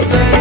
say.